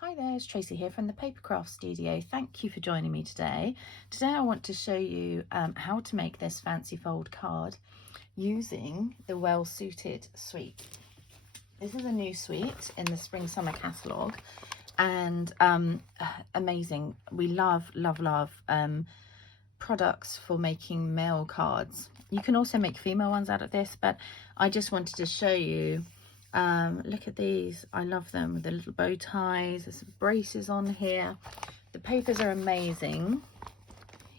Hi there, it's Tracy here from the Papercraft Studio. Thank you for joining me today. Today I want to show you how to make this fancy fold card using the Well Suited suite. This is a new suite in the Spring Summer catalogue and amazing. We love products for making male cards. You can also make female ones out of this, but I just wanted to show you. Look at these, I love them with the little bow ties. There's some braces on here. The papers are amazing.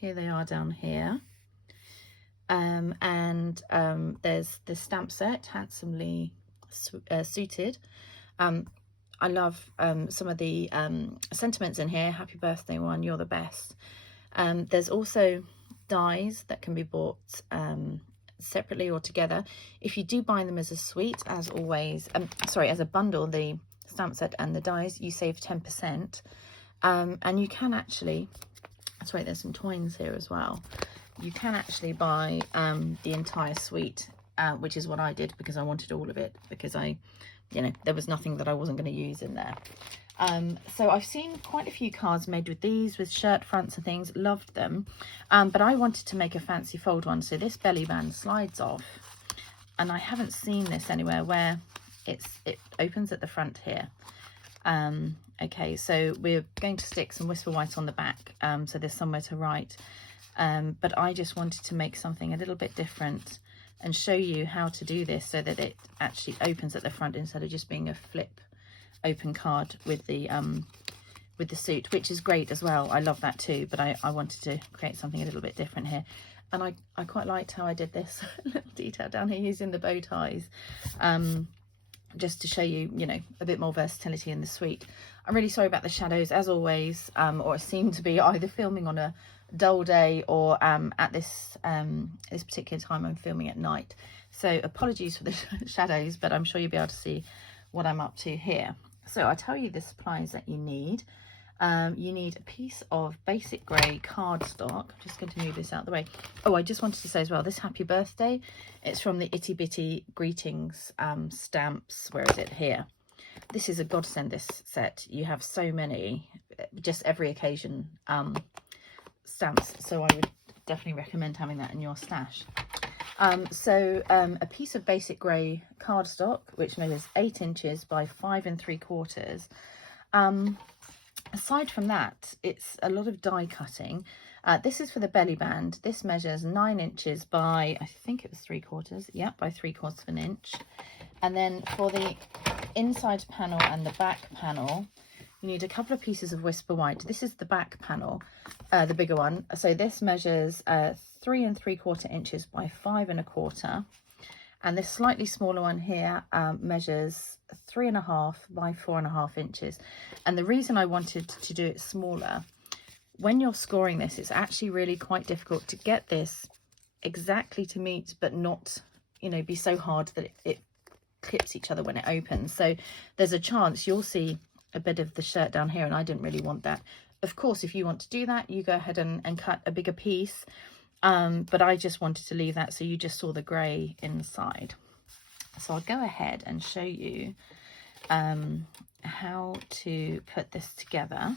Here they are down here. There's the stamp set, handsomely suited. I love some of the sentiments in here. Happy birthday one, you're the best. There's also dies that can be bought separately or together. If you do buy them as a suite, as always, as a bundle, the stamp set and the dies, you save 10%. And you can actually, there's some twines here as well. You can actually buy the entire suite, which is what I did because I wanted all of it, because there was nothing that I wasn't going to use in there. So I've seen quite a few cards made with these, with shirt fronts and things, loved them. But I wanted to make a fancy fold one. So this belly band slides off, and I haven't seen this anywhere where it opens at the front here. Okay, so we're going to stick some Whisper White on the back, so there's somewhere to write. But I just wanted to make something a little bit different and show you how to do this so that it actually opens at the front instead of just being a flip open card with the suit, which is great as well. I love that too, but I wanted to create something a little bit different here. And I quite liked how I did this little detail down here using the bow ties, just to show you, a bit more versatility in the suite. I'm really sorry about the shadows, as always, or it seemed to be either filming on a dull day or at this particular time I'm filming at night. So apologies for the shadows, but I'm sure you'll be able to see what I'm up to here. So I'll tell you the supplies that you need. You need a piece of basic grey cardstock. I'm just going to move this out of the way. Oh, I just wanted to say as well, this happy birthday, it's from the Itty Bitty Greetings stamps. Where is it? Here. This is a godsend, this set. You have so many, just every occasion stamps. So I would definitely recommend having that in your stash. A piece of basic grey cardstock, which measures 8 inches by 5 3/4. Aside from that, it's a lot of die cutting. This is for the belly band. This measures 9 inches by, I think it was 3/4. Yeah, by 3/4 of an inch. And then for the inside panel and the back panel, you need a couple of pieces of Whisper White. This is the back panel, the bigger one. So this measures 3 3/4 inches by 5 1/4. And this slightly smaller one here measures 3 1/2 by 4 1/2 inches. And the reason I wanted to do it smaller, when you're scoring this, it's actually really quite difficult to get this exactly to meet, but not, be so hard that it clips each other when it opens. So there's a chance you'll see a bit of the shirt down here, and I didn't really want that. Of course, if you want to do that, you go ahead and cut a bigger piece. But I just wanted to leave that so you just saw the grey inside. So I'll go ahead and show you how to put this together.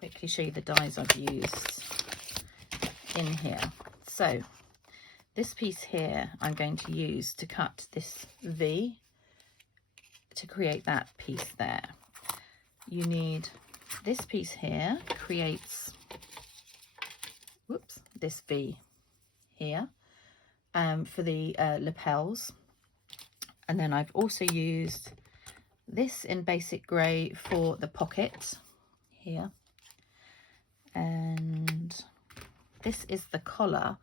Quickly show you the dies I've used in here. So this piece here I'm going to use to cut this V to create that piece there. You need this piece here, creates this V here for the lapels. And then I've also used this in basic grey for the pocket here, and this is the collar.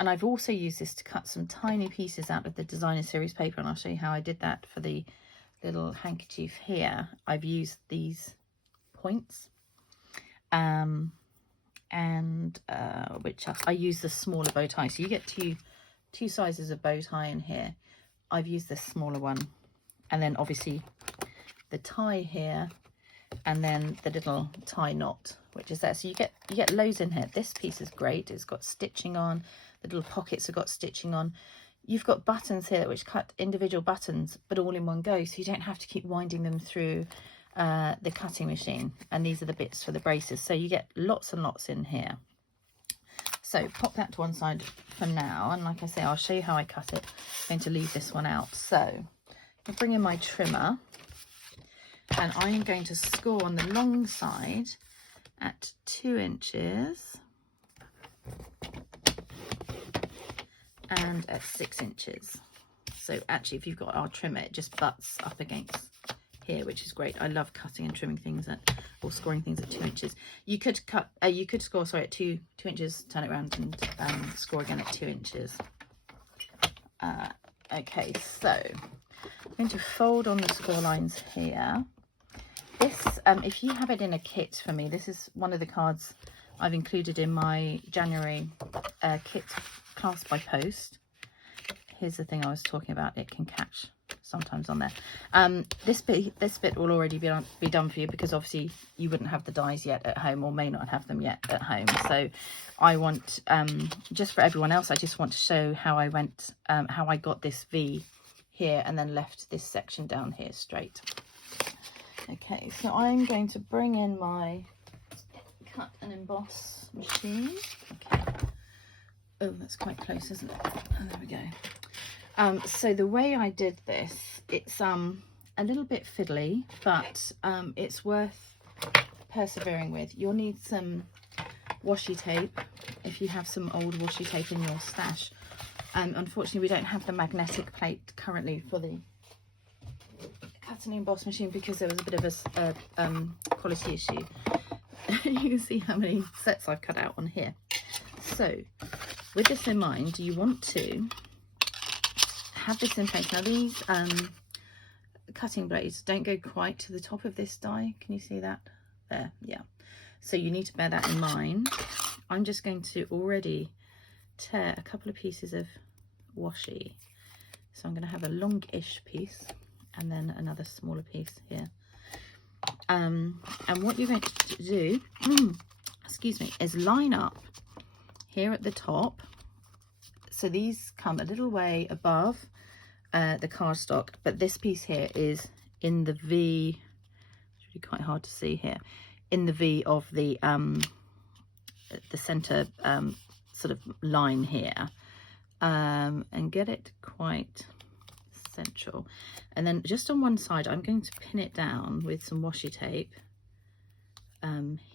And I've also used this to cut some tiny pieces out of the designer series paper, and I'll show you how I did that for the little handkerchief here. I've used these points, which I use the smaller bow tie, so you get two sizes of bow tie in here. I've used this smaller one, and then obviously the tie here, and then the little tie knot, which is there. So you get loads in here. This piece is great. It's got stitching on. The little pockets have got stitching on. You've got buttons here which cut individual buttons, but all in one go, so you don't have to keep winding them through the cutting machine, and these are the bits for the braces, so you get lots and lots in here. So pop that to one side for now, and like I say, I'll show you how I cut it. I'm going to leave this one out. So I'll bring in my trimmer, and I'm going to score on the long side at 2 inches and at 6 inches. So actually, if you've got our trimmer, it just butts up against here, which is great. I love cutting and trimming things at, or scoring things at 2 inches. You could cut, you could score, sorry, at 2 inches, turn it around and score again at 2 inches. Okay, so I'm going to fold on the score lines here. This, if you have it in a kit for me, this is one of the cards I've included in my January kit class by post. Here's the thing I was talking about, it can catch sometimes on there. This bit will already be done for you, because obviously you wouldn't have the dies yet at home, or may not have them yet at home. So I want, just for everyone else, I just want to show how I went, how I got this V here and then left this section down here straight. Okay, so I'm going to bring in my cut and emboss machine. Okay. Oh, that's quite close, isn't it? Oh, there we go. So the way I did this, it's a little bit fiddly, but it's worth persevering with. You'll need some washi tape if you have some old washi tape in your stash. Unfortunately, we don't have the magnetic plate currently for the cut and emboss machine, because there was a bit of a quality issue. You can see how many sets I've cut out on here. So with this in mind, you want to have this in place. Now these cutting blades don't go quite to the top of this die. Can you see that? There, yeah. So you need to bear that in mind. I'm just going to already tear a couple of pieces of washi. So I'm going to have a longish piece and then another smaller piece here. And what you're going to do, excuse me, is line up here at the top. So these come a little way above the cardstock, but this piece here is in the V. It's really quite hard to see here. In the V of the center sort of line here, and get it quite central. And then just on one side, I'm going to pin it down with some washi tape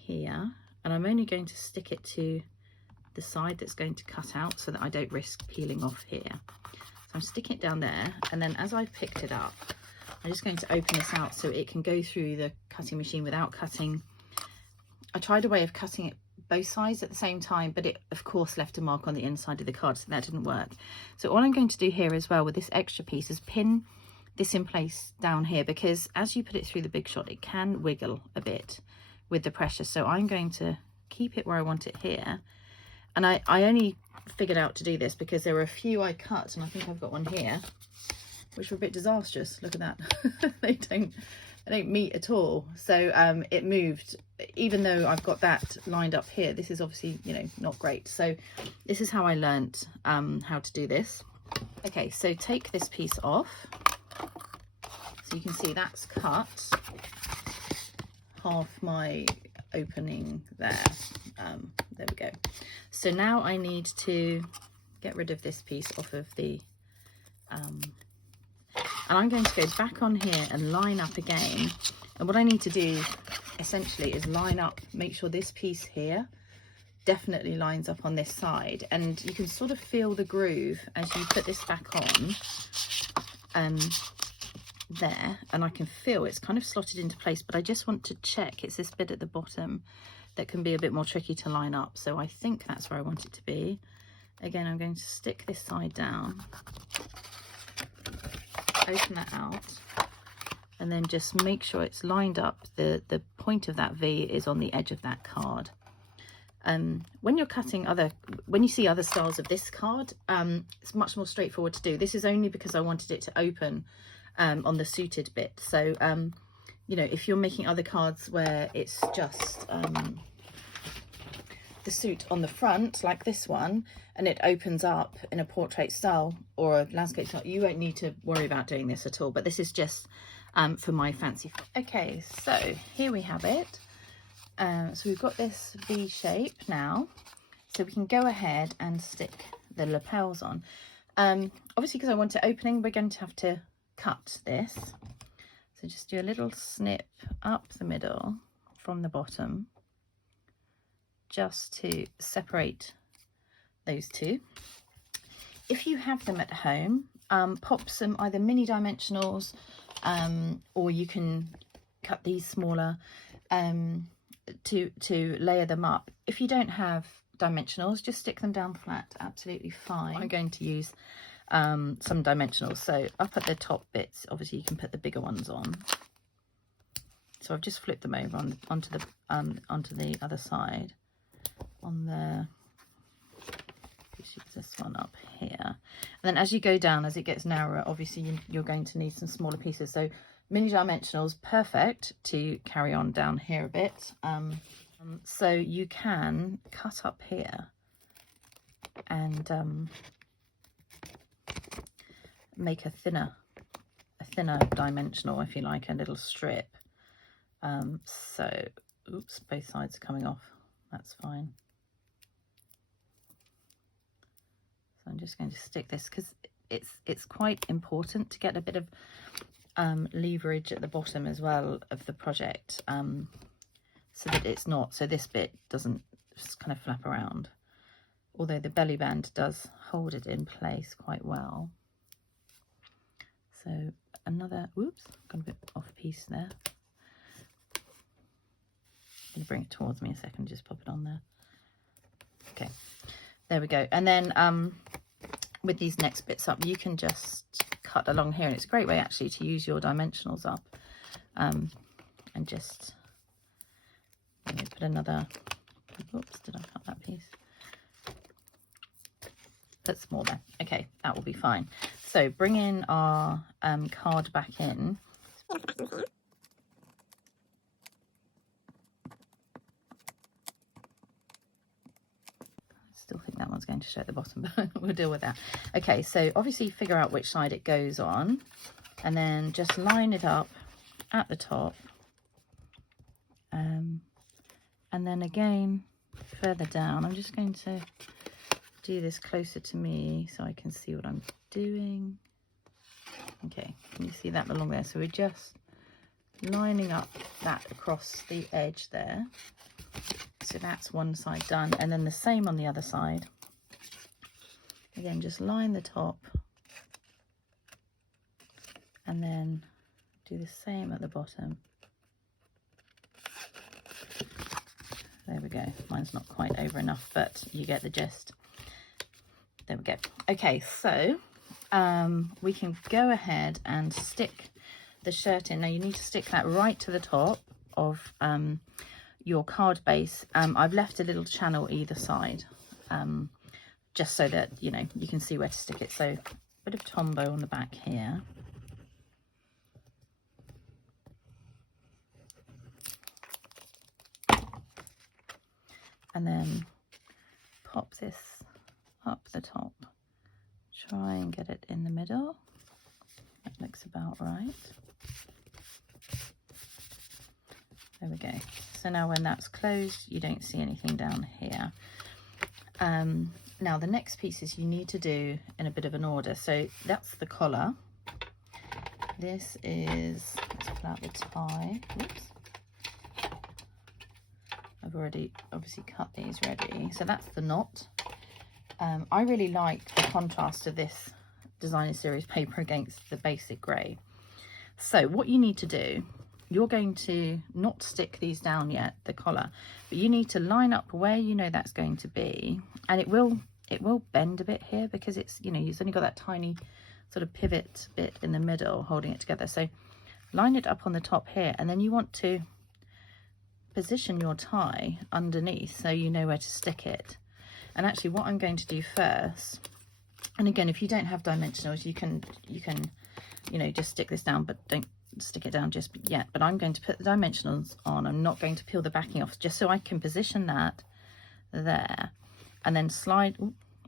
here, and I'm only going to stick it to the side that's going to cut out, so that I don't risk peeling off here. So I'm sticking it down there, and then as I've picked it up, I'm just going to open this out so it can go through the cutting machine without cutting. I tried a way of cutting it both sides at the same time, but it of course left a mark on the inside of the card, so that didn't work. So all I'm going to do here as well with this extra piece is pin this in place down here, because as you put it through the Big Shot, it can wiggle a bit with the pressure. So I'm going to keep it where I want it here. And I only figured out to do this because there were a few I cut, and I think I've got one here, which were a bit disastrous. Look at that. they don't meet at all. So it moved, even though I've got that lined up here. This is obviously, you know, not great. So this is how I learnt how to do this. Okay, so take this piece off. So you can see that's cut half my opening there. There we go. So now I need to get rid of this piece off of the and I'm going to go back on here and line up again. And what I need to do essentially is line up, make sure this piece here definitely lines up on this side, and you can sort of feel the groove as you put this back on there, and I can feel it's kind of slotted into place, but I just want to check. It's this bit at the bottom that can be a bit more tricky to line up, so I think that's where I want it to be. Again, I'm going to stick this side down, open that out, and then just make sure it's lined up. The point of that V is on the edge of that card. When you're cutting when you see other styles of this card, it's much more straightforward to do. This is only because I wanted it to open on the suited bit. So you know, if you're making other cards where it's just the suit on the front, like this one, and it opens up in a portrait style or a landscape style, you won't need to worry about doing this at all. But this is just for my fancy. Okay, so here we have it. So we've got this V shape now, so we can go ahead and stick the lapels on. Obviously, because I want it opening, we're going to have to cut this. So just do a little snip up the middle from the bottom, just to separate those two. If you have them at home, pop some either mini dimensionals, or you can cut these smaller to layer them up. If you don't have dimensionals, just stick them down flat, absolutely fine. I'm going to use some dimensionals, so up at the top bits, obviously you can put the bigger ones on. So I've just flipped them over onto the other side. On the, this one up here, and then as you go down, as it gets narrower, obviously you're going to need some smaller pieces. So mini dimensionals, perfect to carry on down here a bit. So you can cut up here and make a thinner dimensional, if you like, a little strip. So oops, both sides are coming off, that's fine. So I'm just going to stick this because it's quite important to get a bit of leverage at the bottom as well of the project, so that it's not, so this bit doesn't just kind of flap around, although the belly band does hold it in place quite well. So another, whoops, got a bit off piece there. I'm going to bring it towards me a second, just pop it on there. Okay, there we go. And then with these next bits up, you can just cut along here, and it's a great way actually to use your dimensionals up, and just put another, oops, did I cut that piece? Put some more there. Okay, that will be fine. So bring in our card back in. Still think that one's going to show at the bottom, but we'll deal with that. Okay, so obviously figure out which side it goes on, and then just line it up at the top, and then again further down. I'm just going to do this closer to me so I can see what I'm doing. Okay, can you see that along there? So we're just lining up that across the edge there. So that's one side done, and then the same on the other side. Again, just line the top and then do the same at the bottom. There we go. Mine's not quite over enough, but you get the gist. There we go. Okay, so we can go ahead and stick the shirt in. Now you need to stick that right to the top of your card base. I've left a little channel either side, just so that you know you can see where to stick it. So a bit of Tombow on the back here. And then pop this up the top. Try and get it in the middle. That looks about right. There we go. So now when that's closed, you don't see anything down here. Now the next pieces you need to do in a bit of an order. So that's the collar. This is, let's pull out the tie. Whoops. I've already obviously cut these ready. So that's the knot. I really like the contrast of this designer series paper against the basic grey. So what you need to do, you're going to not stick these down yet, the collar, but you need to line up where you know that's going to be, and it will bend a bit here because it's, you know, you've only got that tiny sort of pivot bit in the middle holding it together. So line it up on the top here, and then you want to position your tie underneath so you know where to stick it. And actually what I'm going to do first, and again, if you don't have dimensionals, you can you know, just stick this down, but don't stick it down just yet. But I'm going to put the dimensionals on. I'm not going to peel the backing off, just so I can position that there, and then slide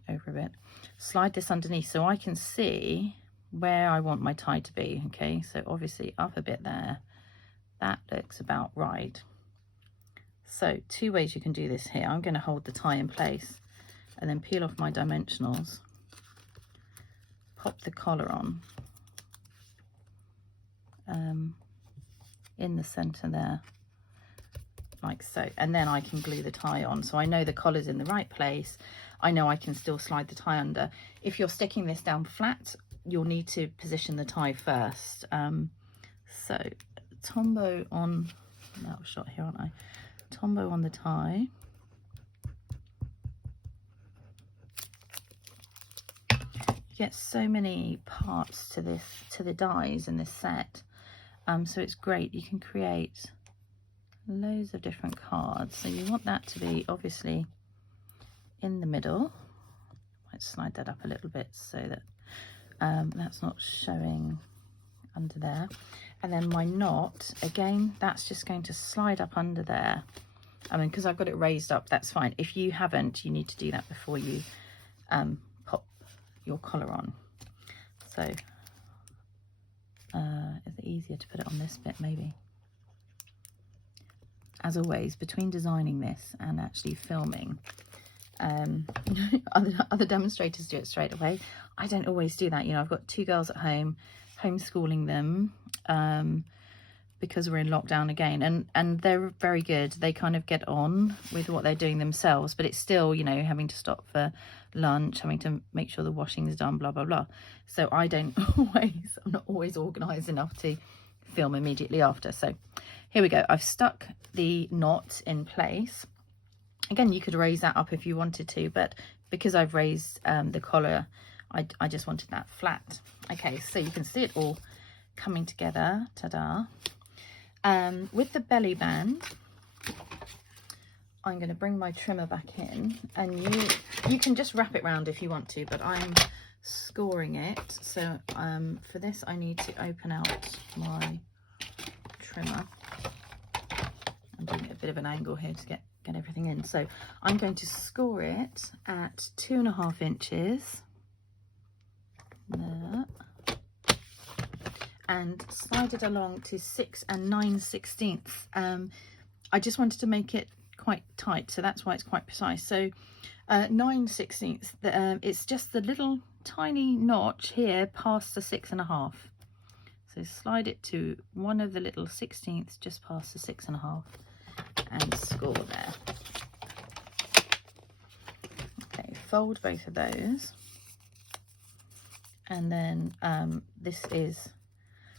over a bit, slide this underneath so I can see where I want my tie to be. Okay, so obviously up a bit there, that looks about right. So 2 ways you can do this here. I'm going to hold the tie in place and then peel off my dimensionals, pop the collar on in the center there, like so, and then I can glue the tie on. So I know the collar's in the right place. I know I can still slide the tie under. If you're sticking this down flat, you'll need to position the tie first. So Tombow on, that was shot here, aren't I? Tombow on the tie. You get so many parts to this, to the dies in this set. So it's great. You can create loads of different cards. So you want that to be obviously in the middle. Might slide that up a little bit so that that's not showing under there. And then my knot, again, that's just going to slide up under there. I mean, because I've got it raised up, that's fine. If you haven't, you need to do that before you pop your collar on. So is it easier to put it on this bit maybe? As always, between designing this and actually filming, other demonstrators do it straight away. I don't always do that. You know, I've got 2 girls at home, homeschooling them because we're in lockdown again, and they're very good. They kind of get on with what they're doing themselves, but it's still, you know, having to stop for lunch, having to make sure the washing is done, blah blah blah. So I don't always, I'm not always organized enough to film immediately after. So here we go. I've stuck the knot in place. Again, you could raise that up if you wanted to, but because I've raised the collar, I just wanted that flat. Okay, so you can see it all coming together. Ta-da. With the belly band, I'm going to bring my trimmer back in, and you can just wrap it round if you want to, but I'm scoring it. So for this, I need to open out my trimmer. I'm doing a bit of an angle here to get everything in. So I'm going to score it at 2.5 inches there, and slide it along to 6 9/16. I just wanted to make it quite tight, so that's why it's quite precise. So 9/16, it's just the little tiny notch here past the 6.5. So slide it to one of the little 16ths just past the 6.5 and score there. Okay, fold both of those, and then this is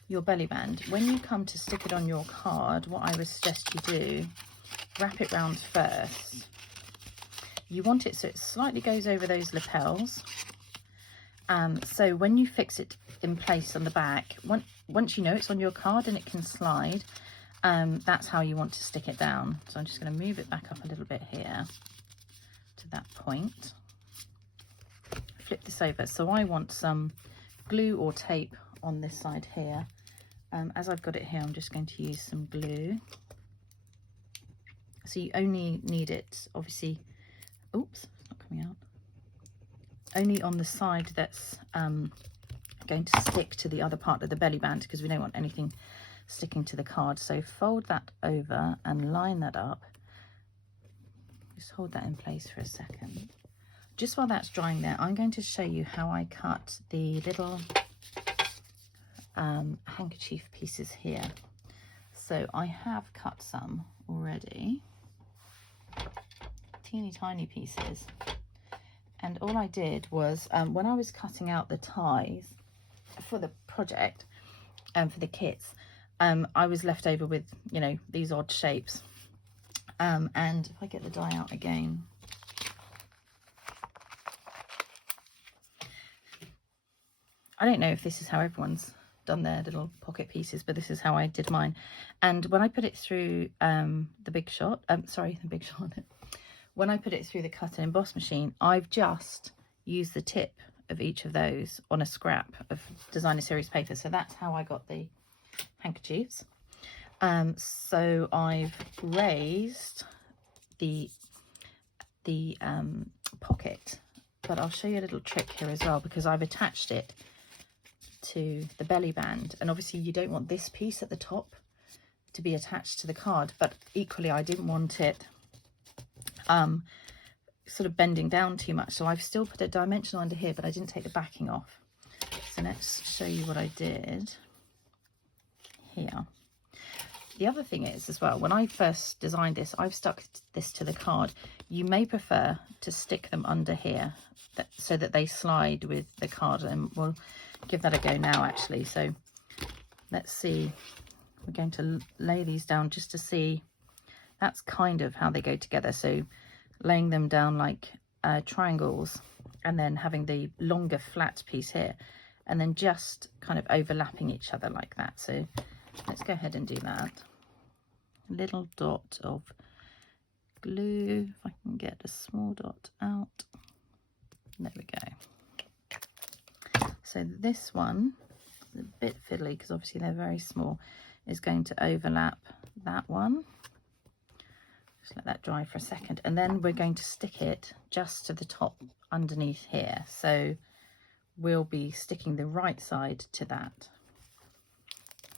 your belly band. When you come to stick it on your card, what I would suggest you do, wrap it round first. You want it so it slightly goes over those lapels. So when you fix it in place on the back, once you know it's on your card and it can slide, that's how you want to stick it down. So I'm just going to move it back up a little bit here to that point. Flip this over. So I want some glue or tape on this side here. As I've got it here, I'm just going to use some glue. So you only need it, obviously, oops, it's not coming out. Only on the side that's going to stick to the other part of the belly band, because we don't want anything sticking to the card. So fold that over and line that up. Just hold that in place for a second. Just while that's drying there, I'm going to show you how I cut the little handkerchief pieces here. So I have cut some already, teeny tiny pieces, and all I did was when I was cutting out the ties for the project and for the kits, I was left over with, you know, these odd shapes, and if I get the die out again, I don't know if this is how everyone's done their little pocket pieces, but this is how I did mine. And when I put it through the Big Shot, when I put it through the cut and emboss machine, I've just used the tip of each of those on a scrap of designer series paper. So that's how I got the handkerchiefs. So I've raised the pocket, but I'll show you a little trick here as well, because I've attached it to the belly band. And obviously you don't want this piece at the top to be attached to the card, but equally I didn't want it sort of bending down too much. So I've still put a dimensional under here, but I didn't take the backing off. So let's show you what I did here. The other thing is as well, when I first designed this, I've stuck this to the card. You may prefer to stick them under here so that they slide with the card, and we'll give that a go now actually. So let's see, we're going to lay these down just to see. That's kind of how they go together. So laying them down like triangles, and then having the longer flat piece here, and then just kind of overlapping each other like that. So let's go ahead and do that. A little dot of glue, if I can get a small dot out. There we go. So this one is a bit fiddly because obviously they're very small, is going to overlap that one. Just let that dry for a second, and then we're going to stick it just to the top underneath here. So we'll be sticking the right side to that.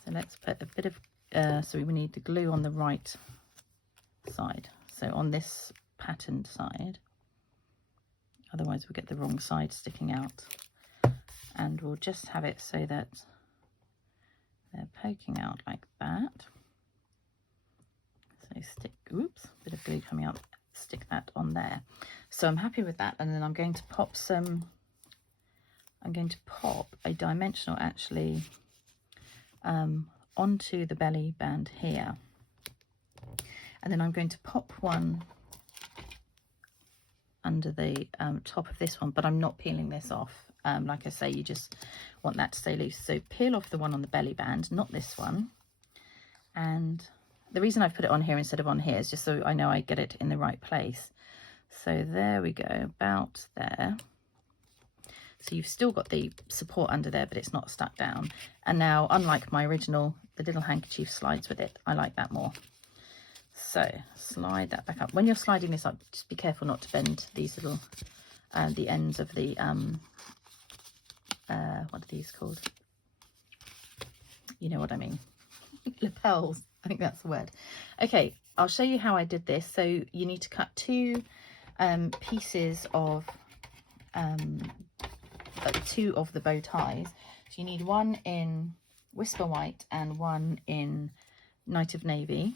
So let's put a bit of so we need the glue on the right side, so on this patterned side, otherwise we'll get the wrong side sticking out. And we'll just have it so that they're poking out like that. So stick, oops, bit of glue coming out, stick that on there. So I'm happy with that, and then I'm going to pop a dimensional actually onto the belly band here, and then I'm going to pop one under the top of this one, but I'm not peeling this off. Like I say, you just want that to stay loose. So peel off the one on the belly band, not this one. And the reason I've put it on here instead of on here is just so I know I get it in the right place. So there we go, about there. So you've still got the support under there, but it's not stuck down. And now, unlike my original, the little handkerchief slides with it. I like that more. So slide that back up. When you're sliding this up, just be careful not to bend these little, the ends of the, what are these called? You know what I mean. Lapels, I think that's the word. Okay, I'll show you how I did this. So you need to cut two pieces of two of the bow ties. So you need one in Whisper White and one in Night of Navy.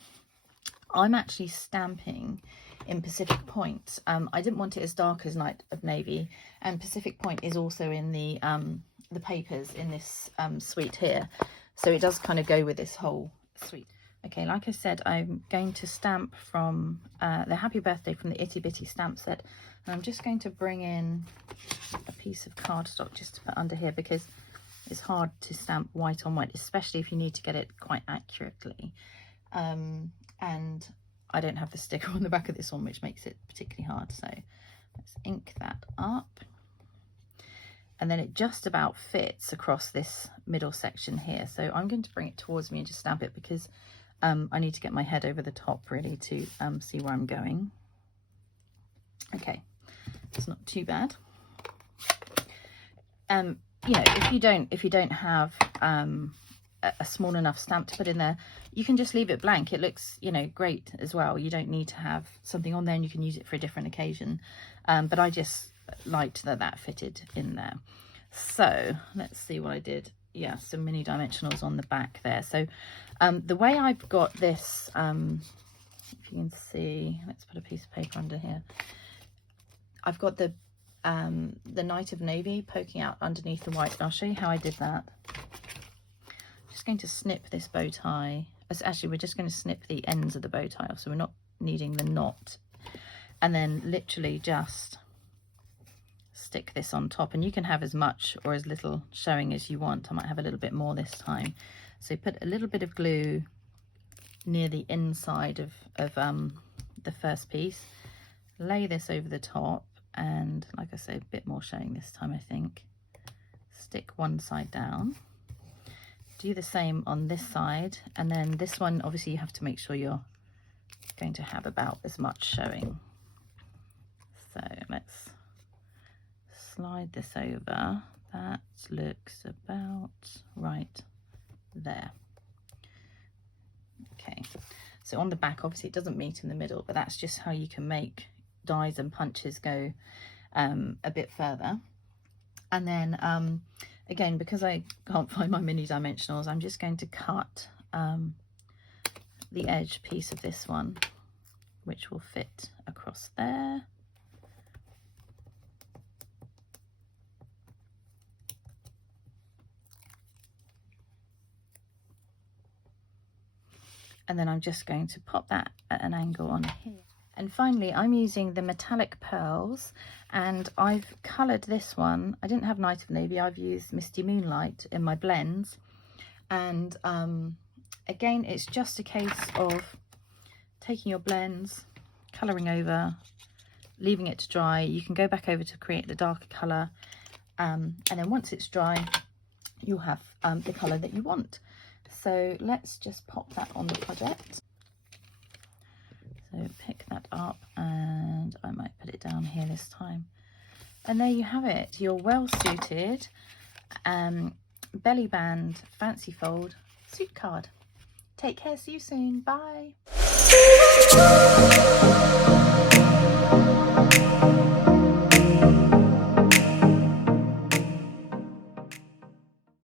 I'm actually stamping in Pacific Point. I didn't want it as dark as Night of Navy, and Pacific Point is also in the papers in this suite here, so it does kind of go with this whole suite. Okay, like I said, I'm going to stamp from the Happy Birthday from the Itty Bitty stamp set, and I'm just going to bring in a piece of cardstock just to put under here, because it's hard to stamp white on white, especially if you need to get it quite accurately. And I don't have the sticker on the back of this one, which makes it particularly hard. So let's ink that up. And then it just about fits across this middle section here. So I'm going to bring it towards me and just stamp it, because I need to get my head over the top really to see where I'm going. Okay, it's not too bad. You know, if you don't have a small enough stamp to put in there, you can just leave it blank. It looks, you know, great as well. You don't need to have something on there, and you can use it for a different occasion. But I just liked that fitted in there. So let's see what I did. Yeah, some mini dimensionals on the back there. So the way I've got this, if you can see, let's put a piece of paper under here. I've got the Night of Navy poking out underneath the white, and I'll show you how I did that. Just going to snip this bow tie. Actually, we're just going to snip the ends of the bow tie off, so we're not needing the knot. And then literally just stick this on top, and you can have as much or as little showing as you want. I might have a little bit more this time. So put a little bit of glue near the inside of the first piece, lay this over the top, and like I say, a bit more showing this time, I think. Stick one side down. Do the same on this side, and then this one, obviously you have to make sure you're going to have about as much showing. So let's slide this over That looks about right there. Okay, so on the back, obviously it doesn't meet in the middle, but that's just how you can make dies and punches go a bit further. And then again, because I can't find my mini dimensionals, I'm just going to cut the edge piece of this one, which will fit across there. And then I'm just going to pop that at an angle on here. And finally, I'm using the metallic pearls, and I've coloured this one. I didn't have Night of Navy, I've used Misty Moonlight in my blends. And again, it's just a case of taking your blends, colouring over, leaving it to dry. You can go back over to create the darker colour, and then once it's dry, you'll have the colour that you want. So let's just pop that on the project. So pick that up, and I might put it down here this time. And there you have it, your well-suited belly band fancy fold suit card. Take care, see you soon, bye.